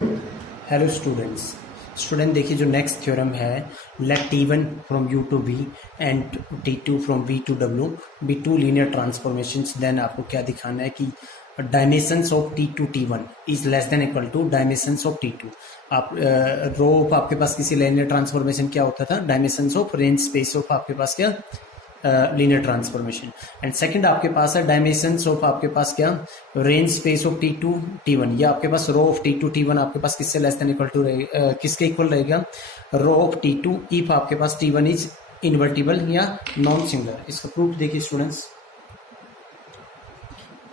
Hello student देखिए जो next theorem है, let T1 from U to V and T2 from V to W be two linear transformations. Then आपको क्या दिखाना है कि dimensions of T2 T1 is less than equal to dimensions of T2। आप row of आपके पास किसी linear transformation क्या होता था, dimensions of range space of आपके पास क्या लीनियर ट्रांसफॉर्मेशन। एंड सेकंड आपके पास है डायमेंशंस ऑफ आपके पास क्या range space of T2 T1। या आपके पास रो ऑफ T2 T1 आपके पास किससे लेस देन इक्वल टू रहेगा, किसके इक्वल रहेगा, रो ऑफ T2 इफ आपके पास T1 इज इन्वर्टिबल या नॉन सिंगुलर। इसका प्रूफ देखिए students,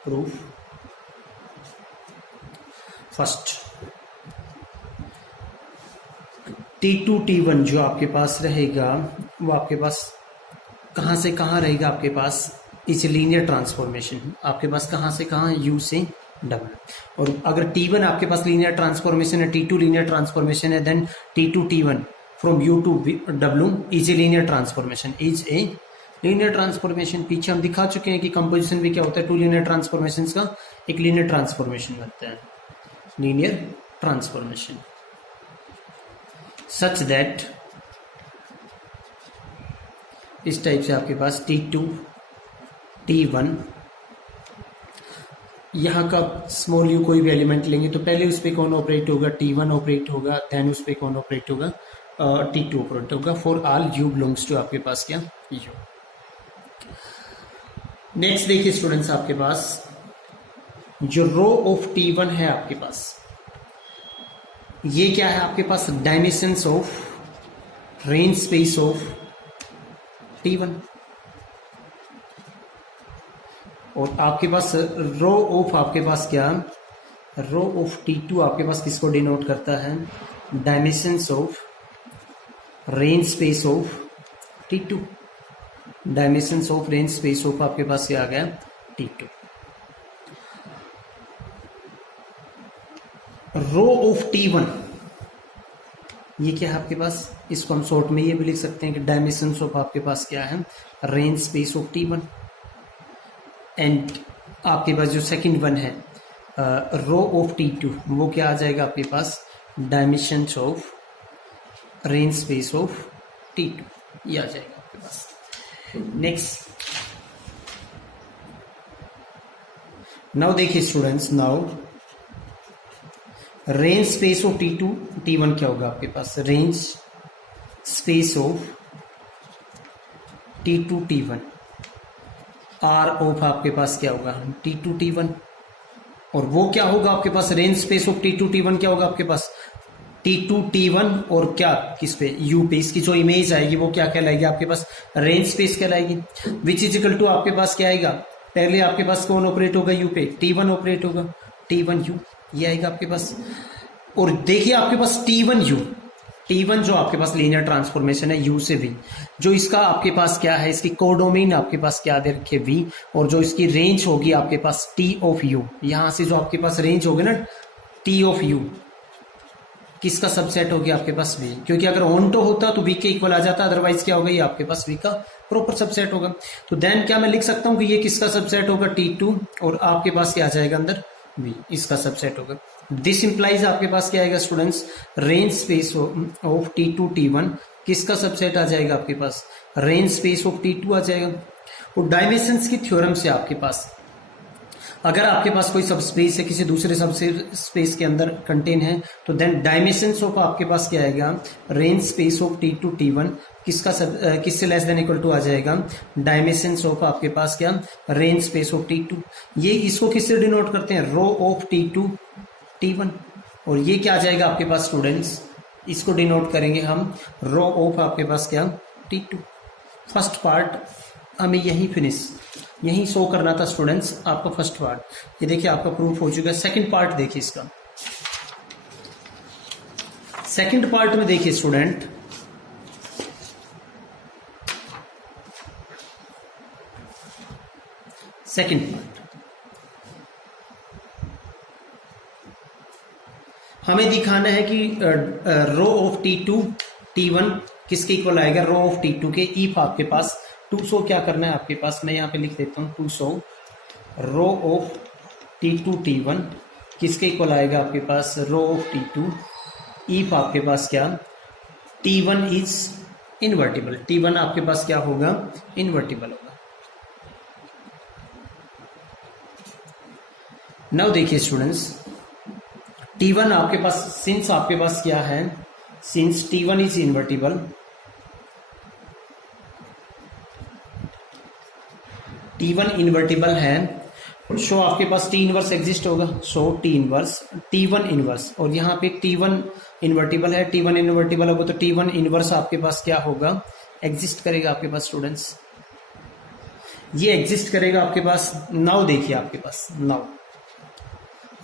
proof first T2 T1 जो आपके पास रहेगा वो आपके पास कहाँ से कहाँ रहेगा, आपके पास इस लीनियर ट्रांसफॉर्मेशन आपके पास कहाँ से कहाँ U से W। और अगर T1 आपके पास लीनियर ट्रांसफॉर्मेशन है, T2 लीनियर ट्रांसफॉर्मेशन है, then T2 T1 from U to W is a linear transformation, is a linear transformation. पीछे हम दिखा चुके हैं कि कंपोजिशन भी क्या होता है, टू लीनियर ट्रांसफॉर्मेशन का एक लीनियर ट्रांसफॉर्मेशन बनता है, लीनियर ट्रांसफॉर्मेशन सच दैट इस टाइप से आपके पास T2 T1 यहाँ का स्मॉल u कोई भी एलिमेंट लेंगे तो पहले उस पर कौन ऑपरेट होगा, T1 ऑपरेट होगा, देन उस पर कौन ऑपरेट होगा, T2 ऑपरेट होगा, for all u belongs to आपके पास क्या u। नेक्स्ट देखिए स्टूडेंट्स, आपके पास जो रो ऑफ T1 है आपके पास, ये क्या है आपके पास, dimensions of range space of T1। और आपके पास रो ऑफ आपके पास क्या, रो ऑफ T2 आपके पास किसको डिनोट करता है, dimensions of range space of T2। Dimensions of range space of आपके पास क्या आ गया, T2। रो ऑफ T1 ये क्या है आपके पास, इसको हम शॉर्ट में ये भी लिख सकते हैं कि डायमेंशंस ऑफ आपके पास क्या है, range space of T1। And आपके पास जो सेकंड वन है रो ऑफ T2 वो क्या आ जाएगा आपके पास, dimensions of range space of T2, ये आ जाएगा आपके पास। नेक्स्ट नाउ देखिए students, now range space of T2 T1 क्या होगा आपके पास, range space of T2 T1 are of आपके पास क्या होगा, T2 T1। और वो क्या होगा आपके पास, range space of T2 T1 क्या होगा आपके पास, T2 T1 और क्या किस पे, U पे। इसकी जो इमेज आएगी वो क्या कहलाएगी आपके पास, रेंज स्पेस कहलाएगी, विच इज इक्वल टू आपके पास क्या आएगा, पहले आपके पास कौन ऑपरेट होगा, U पे T1 ऑपरेट होगा, T1 U ये आएगा आपके पास। और देखिए आपके पास T1 जो आपके पास लीनियर ट्रांसफॉर्मेशन है U से V, जो इसका आपके पास क्या है, इसकी कोडोमेन आपके पास क्या दे रखे V, और जो इसकी रेंज होगी आपके पास T ऑफ U, यहां से जो आपके पास रेंज होगी ना T ऑफ U, किसका सबसेट होगी आपके पास V, क्योंकि अगर ऑन्टो होता तो V के इक्वल आ जाता, अदरवाइज क्या होगा, ये आपके पास V का प्रॉपर सबसेट होगा। तो देन क्या मैं लिख सकता हूं कि ये किसका सबसेट होगा, T2, और आपके पास क्या आ जाएगा अंदर V, इसका सबसेट होगा। दिस इंप्लाइज आपके पास क्या आएगा students, range space of T2 T1 किसका सबसेट आ जाएगा आपके पास, रेंज स्पेस ऑफ T2 आ जाएगा। और डायमेंशंस की थ्योरम से आपके पास अगर आपके पास कोई सब स्पेस है किसी दूसरे सब स्पेस के अंदर कंटेन है, तो देन डायमेंशंस ऑफ आपके पास क्या आएगा, range space of T2 T1 किससे लेस देन इक्वल टू आ जाएगा, डायमेंशंस ऑफ आपके पास क्या, रेंज स्पेस ऑफ T2। ये इसको किससे डिनोट करते हैं, रो ऑफ T2 T1। और ये क्या आ जाएगा आपके पास स्टूडेंट्स, इसको डिनोट करेंगे हम रो ऑफ आपके पास क्या, T2। फर्स्ट पार्ट हमें यही शो करना था स्टूडेंट्स, आपका फर्स्ट पार्ट ये देखिए आपका प्रूफ हो चुका है। सेकंड पार्ट देखिए, इसका सेकंड पार्ट में देखिए स्टूडेंट, सेकंड पार्ट हमें दिखाना है कि रो ऑफ T2 T1 किसके इक्वल आएगा, रो ऑफ T2 के इफ आपके पास 200 क्या करना है आपके पास, मैं यहाँ पे लिख देता हूँ 200 रो ऑफ T2 T1 किसके इक्वल आएगा आपके पास, रो ऑफ T2 इफ आपके पास क्या, T1 इज इनवर्टिबल। T1 आपके पास क्या होगा, इनवर्टिबल होगा। नाउ देखिए स्टूडेंट्स, T1 आपके पास, सिंस आपके पास क्या है, since T1 is invertible, T1 invertible है, शो आपके पास T इनवर्स एग्जिस्ट होगा, show T inverse T1 inverse, और यहाँ पे T1 इन्वर्टिबल है, T1 इन्वर्टिबल होगा तो T1 इनवर्स आपके पास क्या होगा, एग्जिस्ट करेगा आपके पास स्टूडेंट्स, ये एग्जिस्ट करेगा आपके पास। नाउ देखिए आपके पास, नाउ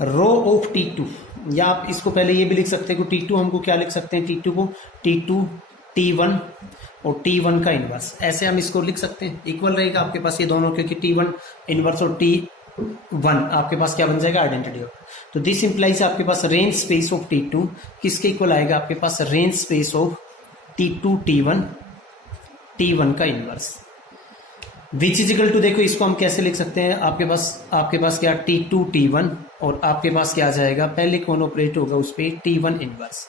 रो ऑफ T2, या आप इसको पहले ये भी लिख सकते हैं कि T2 हमको क्या लिख सकते हैं, T2 को T2 T1 और T1 का इनवर्स, ऐसे हम इसको लिख सकते हैं। इक्वल रहेगा आपके पास ये दोनों, क्योंकि T1 इनवर्स और T1 आपके पास क्या बन जाएगा, आइडेंटिटी होगा। तो दिस इंप्लाइज आपके पास रेंज स्पेस ऑफ T2 किसके इक्वल आएगा, आपके पास range space of T2 T1 T1 का inverse, which is equal to, देखो इसको हम कैसे लिख सकते हैं, आपके पास क्या T2 T1 और आपके पास क्या आ जाएगा, पहले कौन ऑपरेट होगा उस पर, T1 इनवर्स।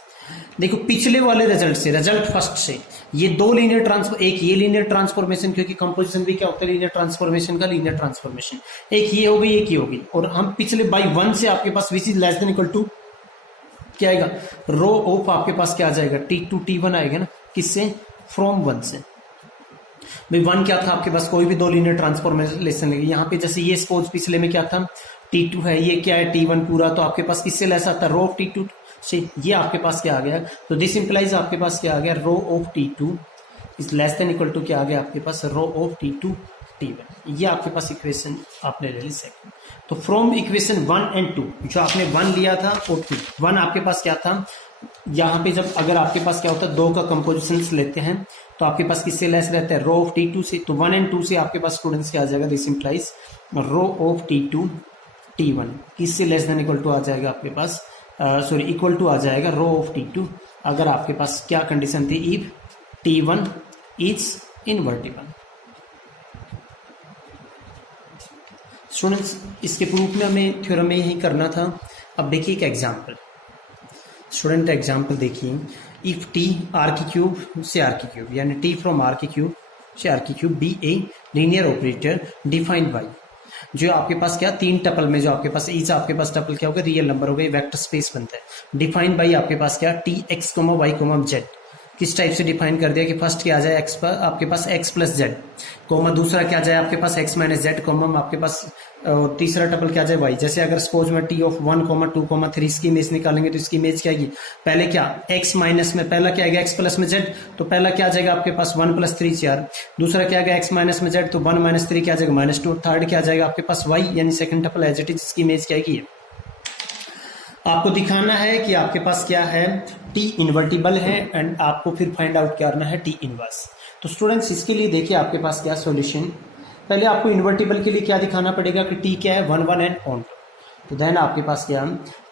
देखो पिछले वाले रिजल्ट से, रिजल्ट फर्स्ट से, ये दो लीनियर ट्रांसफर, एक ये लीनियर ट्रांसफॉर्मेशन, क्योंकि कंपोजिशन भी क्या होता है लीनियर ट्रांसफॉर्मेशन का, लीनियर ट्रांसफॉर्मेशन, एक ये हो गई एक ये होगी, और हम पिछले बाई 1 से आपके पास which is less than equal to क्या आएगा, रो ऑफ आपके पास क्या आ जाएगा, T2 T1 आएगा ना, किससे, फ्रॉम 1 से। भाई 1 क्या था आपके पास, कोई भी दो लीनियर ट्रांसफॉर्मेशन लेगी, यहाँ पे जैसे ये सपोज पिछले में क्या था, T2 है, ये क्या है T1 पूरा, तो आपके पास किससे लेस आता है, रो ऑफ T2 से, ये आपके पास क्या आ गया, तो दिस इंप्लाइज आपके पास क्या आ गया, rho of T2 is less than equal to क्या आ गया आपके पास, रो ऑफ T2 T1। ये आपके पास इक्वेशन आपने ले ली सेकंड। तो फ्रॉम इक्वेशन 1 एंड 2, जो आपने 1 लिया था और 2, 1 आपके पास क्या था, यहाँ पे जब अगर आपके पास क्या होता है, दो का कंपोजिशन लेते हैं तो आपके पास किससे लेस रहता है, रो ऑफ T2 से, तो 1 एंड 2 से आपके पास स्टूडेंट्स क्या आ जाएगा, this implies row of T2 T1 किससे लेस देन इक्वल टू आ जाएगा आपके पास, सॉरी इक्वल टू आ जाएगा रो ऑफ T2, अगर आपके पास क्या कंडीशन थी, if T1 is invertible. Students इसके प्रूफ में हमें थ्योरम में यही करना था। अब देखिए एक एग्जांपल, स्टूडेंट एग्जांपल देखिए, इफ T R की क्यूब से R की क्यूब, यानी T फ्रॉम R की क्यूब से R की cube be a linear operator defined by, जो आपके पास क्या 3 टपल में, जो आपके पास ईच आपके पास टपल क्या होगा, रियल नंबर होगा, वेक्टर स्पेस बनता है, डिफाइंड बाई आपके पास क्या T x, y, z, किस टाइप से डिफाइन कर दिया कि फर्स्ट क्या आ जाए x पर आपके पास x प्लस जेड, कोमा दूसरा क्या जाए आपके पास x माइनस जेड, कोमा आपके पास तीसरा टपल क्या जाए y। जैसे अगर सपोज में T ऑफ 1, 2, 3 इसकी इमेज निकालेंगे तो इसकी इमेज क्या आएगी, पहले क्या x माइनस में पहला क्या आएगा x प्लस में z, तो पहला क्या आ जाएगा आपके पास 1 प्लस 3 4, दूसरा क्या आएगा x माइनस में z, तो 1 माइनस 3 क्या आ जाएगा -2, थर्ड क्या आ जाएगा आपके पास y, यानी second tuple as it is, इसकी इमेज क्या आएगी। आपको दिखाना है कि आपके पास क्या है, T इन्वर्टिबल है, एंड आपको फिर फाइंड आउट करना है T इनवर्स। तो स्टूडेंट्स इसके लिए देखिए आपके पास क्या सॉल्यूशन, पहले आपको इन्वर्टिबल के लिए क्या दिखाना पड़ेगा कि T क्या है, 1 1 एंड ऑन, तो देन आपके पास क्या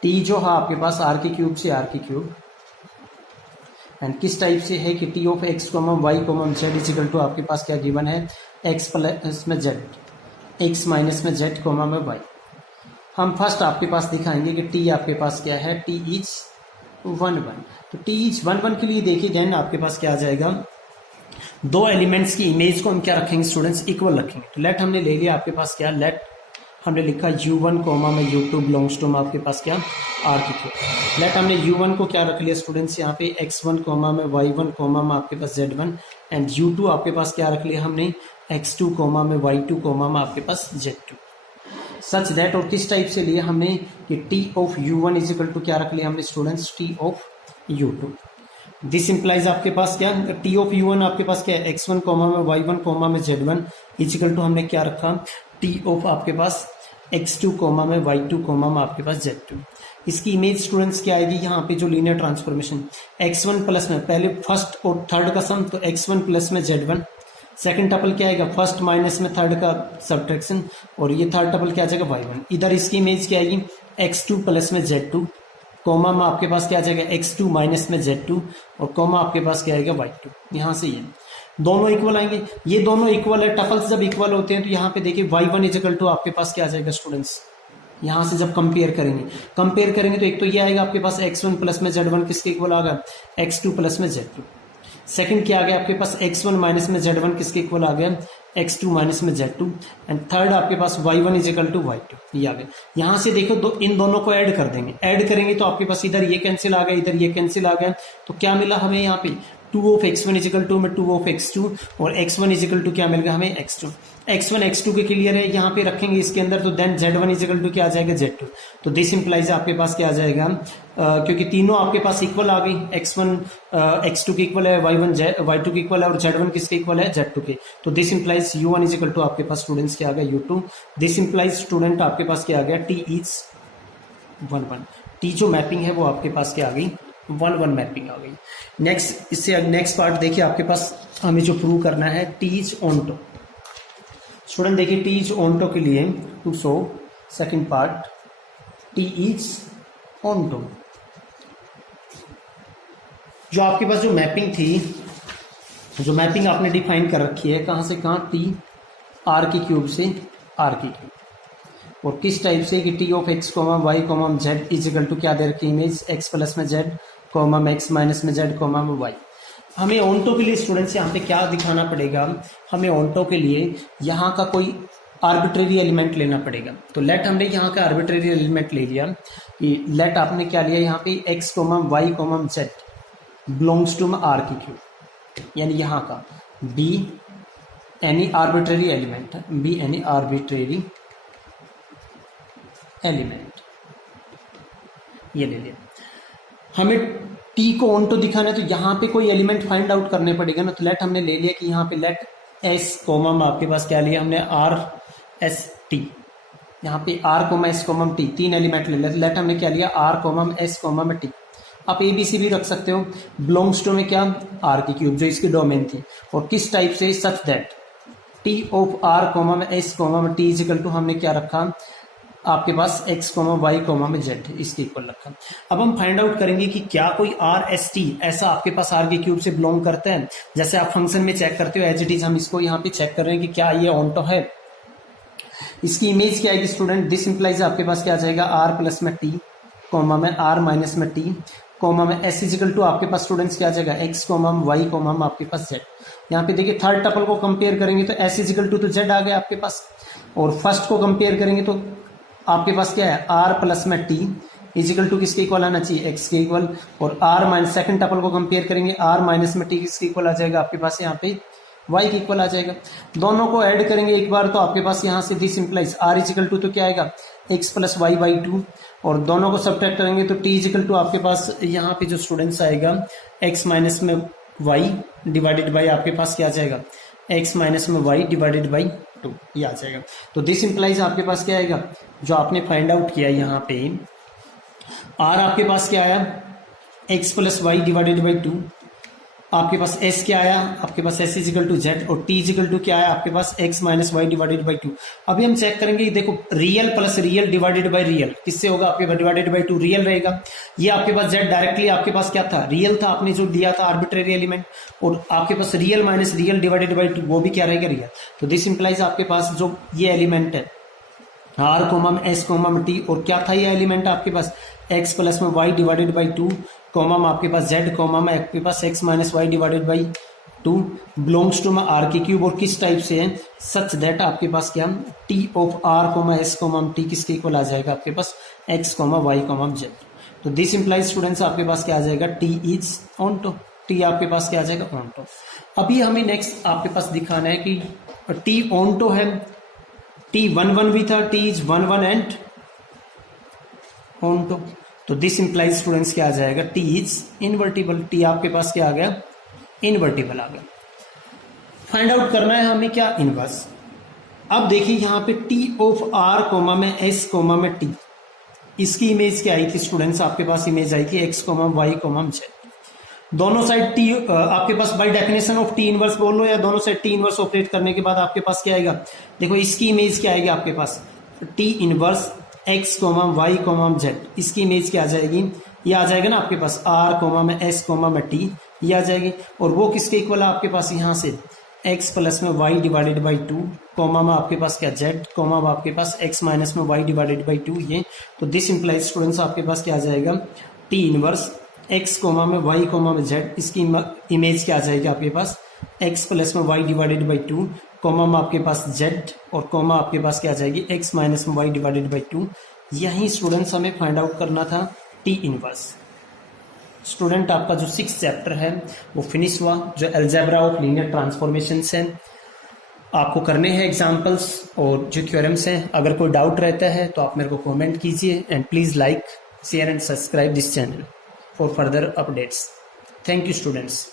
T जो है आपके पास R की क्यूब से R की क्यूब, एंड किस टाइप से है कि T of x, y, z is equal to आपके पास क्या गिवन है, x प्लस में z, x माइनस में z, में y। हम फर्स्ट आपके पास दिखाएंगे कि T आपके पास क्या है, T इज 1 1, तो T इज 1 1 के लिए देखिए देन आपके पास क्या आ जाएगा, दो एलिमेंट्स की इमेज को हम क्या रखेंगे स्टूडेंट्स, इक्वल रखेंगे। तो लेट हमने ले लिया आपके पास क्या, लेट हमने लिखा u1 कोमा में u2 बिलोंग्स टू आपके पास क्या R की क्यूब। लेट हमने u1 को क्या रख लिया स्टूडेंट्स, यहाँ पे x1 कोमा में y1 कोमा में आपके पास z1, एंड u2 आपके पास क्या रख लिया हमने x2 कोमा में y2 कोमा में आपके पास z2, सच दैट, और किस टाइप से लिया हमने कि T of u1 is equal to क्या रख लिया हमने students, T of u2। This implies आपके पास क्या, T ऑफ u1 आपके पास क्या है, x1 कोमा में y1 कोमा में z1 इज इक्वल टू हमने क्या रखा, T ऑफ आपके पास x2 कोमा में y2 कोमा में आपके पास z2। इसकी इमेज स्टूडेंट्स क्या आएगी, यहाँ पे जो लीनियर ट्रांसफॉर्मेशन x1 प्लस में पहले फर्स्ट और थर्ड का सम, तो x1 प्लस में z1, सेकंड टपल क्या आएगा, फर्स्ट माइनस में थर्ड का सब्ट्रैक्शन, और ये थर्ड टपल क्या आ जाएगा y1। इधर इसकी इमेज क्या आएगी, x2 प्लस में z2, कोमा में आपके पास क्या आ जाएगा x2 माइनस में z2, और कोमा आपके पास क्या आएगा y2। यहाँ से ये दोनों इक्वल आएंगे, ये दोनों इक्वल है, टपल्स जब इक्वल होते हैं तो यहाँ पे देखिए y1 इज इक्वल टू आपके पास क्या आ जाएगा स्टूडेंट्स, यहां से जब कंपेयर करेंगे तो एक तो ये आएगा आपके पास x1 प्लस में z1 किसके इक्वल आ गया, x2 प्लस में z2। सेकंड क्या आ गया आपके पास, x1 माइनस में z1 किसके इक्वल आ गया, x2 माइनस में z2। एंड थर्ड आपके पास y1 is equal to y2, ये आ गया। यहां से देखो इन दोनों को ऐड कर देंगे, ऐड करेंगे तो आपके पास इधर ये कैंसिल आ गया, इधर ये कैंसिल आ गया, तो क्या मिला हमें यहाँ पे 2 of x1 is equal to में 2 ऑफ x2 और x1 इज इक्वल टू क्या मिल गया हमें x2। x1 x2 के क्लियर है, यहाँ पे रखेंगे इसके अंदर, तो then z1 is equal to क्या आ जाएगा, z2। तो दिस इंप्लाइज आपके पास क्या आ जाएगा, क्योंकि तीनों आपके पास इक्वल आ गई, x1 x2 के इक्वल है, y1 y2 के इक्वल है और z1 किसके इक्वल है, z2 के। तो this implies u1 is equal to आपके पास स्टूडेंट्स क्या आ गया, u2। दिस इंप्लाइज स्टूडेंट आपके पास क्या आ गया, t इज 1 1। t जो मैपिंग है वो आपके पास क्या आ गई, 1 1 मैपिंग आ गई। नेक्स्ट, इससे नेक्स्ट पार्ट देखिए आपके पास हमें जो प्रूव करना है, t इज ऑनटो। स्टूडेंट देखिए t इज ऑनटो के लिए to show second part, t is onto. जो आपके पास जो मैपिंग थी, जो मैपिंग आपने डिफाइन कर रखी है, कहां से कहां, t r की क्यूब से r की क्यूब, और किस टाइप से कि t of x comma y comma z is equal to क्या दे रखी इमेज, x प्लस में z कॉमा में x माइनस में z कॉमा में y। हमें ऑनटो के लिए स्टूडेंट्स यहाँ पे क्या दिखाना पड़ेगा, हमें ऑनटो के लिए यहाँ का कोई आर्बिट्रेरी एलिमेंट लेना पड़ेगा। तो लेट हमने यहाँ का आर्बिट्रेरी एलिमेंट ले लिया, कि लेट आपने क्या लिया यहाँ पे x comma y comma z belongs to r की क्यूब, यानी यहाँ का b एनी आर्बिट्रेरी एलिमेंट है, b एनी आर्बिट्रेरी एलिमेंट, ये ले लिया। हमें t को ऑनटो दिखाना है, तो यहाँ पे कोई एलिमेंट फाइंड आउट करने पड़ेगा ना। तो लेट हमने ले लिया कि यहाँ पे लेट s कोमा में आपके पास क्या लिया हमने, r s t, यहाँ पे r comma s comma t, तीन एलिमेंट ले लिया। लेट हमने क्या लिया, r कोमा में s कोमा में t। आप ए बी सी भी रख सकते हो, बिलोंग्स टू में क्या, r की क्यूब जो इसकी डोमेन थी, और किस टाइप से, such that t of r comma में s कोमा में t इज इक्वल टू हमने क्या रखा आपके पास x कोमा y कोमा में z इसके इक्वल रखा। अब हम फाइंड आउट करेंगे कि क्या कोई r s t ऐसा आपके पास r के क्यूब से बिलोंग करता है, जैसे आप फंक्शन में चेक करते हो एज इट इज, हम इसको यहाँ पे चेक कर रहे हैं कि क्या ये ऑनटो है। इसकी इमेज क्या आएगी स्टूडेंट, दिस इंप्लाइज आपके पास क्या आ जाएगा, r प्लस में t कोमा में r माइनस में t कोमा में s इजिकल टू आपके पास स्टूडेंट्स क्या आ जाएगा, x कोमा में y कोमा में आपके पास z। यहाँ पे देखिए थर्ड टपल को कंपेयर करेंगे तो s इजिकल टू तो z आ गया आपके पास, और फर्स्ट को कंपेयर करेंगे तो आपके पास क्या है, r प्लस में t इजिकल टू किसके इक्वल आना चाहिए, x के इक्वल, और r माइनस सेकंड टपल को कंपेयर करेंगे, r माइनस में t किसके इक्वल आ जाएगा आपके पास, यहाँ पे y के इक्वल आ जाएगा। दोनों को ऐड करेंगे एक बार तो आपके पास यहाँ से this implies r is equal to तो क्या आएगा, x प्लस वाई बाई 2, और दोनों को सब्ट्रैक्ट करेंगे तो t इजिकल टू आपके पास यहाँ पे जो स्टूडेंट्स आएगा x माइनस में y डिवाइडेड बाई आपके पास क्या आ जाएगा, x माइनस में y डिवाइडेड बाई 2, ये आ जाएगा। तो दिस इंप्लाइज आपके पास क्या आएगा, जो आपने फाइंड आउट किया यहाँ पे r आपके पास क्या आया, x plus y divided by 2, आपके पास s क्या आया, आपके पास s इजिकल टू z, और t इजिकल टू क्या आया आपके पास x minus y divided by 2। अभी हम चेक करेंगे, देखो real plus real divided by real किससे होगा, आपके पास डिवाइडेड बाई 2 रियल रहेगा। ये आपके पास z डायरेक्टली आपके पास क्या था, रियल था, आपने जो दिया था आर्बिट्रेरी एलिमेंट, और आपके पास real minus real divided by 2 वो भी क्या रहेगा, रियल। तो दिस इंप्लाइज आपके पास जो ये एलिमेंट है r कोमा में s कोमा में t, और क्या था ये एलिमेंट आपके पास x प्लस में y डिवाइडेड बाई 2 कोमा में आपके पास z कोमा में आपके पास x minus y divided by 2 belongs to में r की क्यूब, और किस टाइप से है, सच दैट आपके पास क्या, t of r comma s comma में t किसके इक्वल आ जाएगा आपके पास, x comma y comma z। तो दिस इंप्लाइज स्टूडेंट्स आपके पास क्या आ जाएगा, t इज ऑनटो, t आपके पास क्या आ जाएगा, ऑनटो। अभी हमें नेक्स्ट आपके पास दिखाना है कि t ऑनटो है, t 1 1 भी था, t इज 1 1 एंड ऑनटो। तो दिस इंप्लाइज स्टूडेंट्स क्या आ जाएगा, t इज इनवर्टिबल, t आपके पास क्या आ गया, इनवर्टिबल आ गया। फाइंड आउट करना है हमें क्या, इनवर्स। अब देखिए यहाँ पे t ऑफ r कोमा में s कोमा में t, इसकी इमेज क्या आई थी स्टूडेंट्स, आपके पास इमेज आई थी x comma y comma z। दोनों साइड t आपके पास by definition of t inverse बोल लो, या दोनों साइड t इनवर्स ऑपरेट करने के बाद आपके पास क्या आएगा, देखो इसकी इमेज क्या आएगी आपके पास, t inverse x comma y comma z, इसकी इमेज क्या आ जाएगी, ये आ जाएगा ना आपके पास r कोमा में s कोमा में t, ये आ जाएगी। और वो किसके इक्वल है आपके पास, यहाँ से x प्लस में y डिवाइडेड बाई 2, कॉमा में आपके पास क्या z, कॉमा में आपके पास x माइनस में y डिवाइडेड बाई 2 ये। तो दिस इंप्लाइज स्टूडेंट्स आपके पास क्या आ जाएगा, t इनवर्स x कॉमा में y कॉमा में z, इसकी इमेज क्या आ जाएगी आपके पास x प्लस में y डिवाइडेड बाई 2, कॉमा में आपके पास z और कॉमा आपके पास क्या आ जाएगी x माइनस में y डिवाइडेड बाई 2। यही स्टूडेंट्स हमें फाइंड आउट करना था t इनवर्स। स्टूडेंट आपका जो 6th चैप्टर है वो फिनिश हुआ, जो अलजेब्रा ऑफ लीनियर ट्रांसफॉर्मेशंस हैं आपको करने हैं एग्जांपल्स और जो थ्योरम्स हैं। अगर कोई डाउट रहता है तो आप मेरे को कमेंट कीजिए and please like share and subscribe this channel for further updates. Thank you students.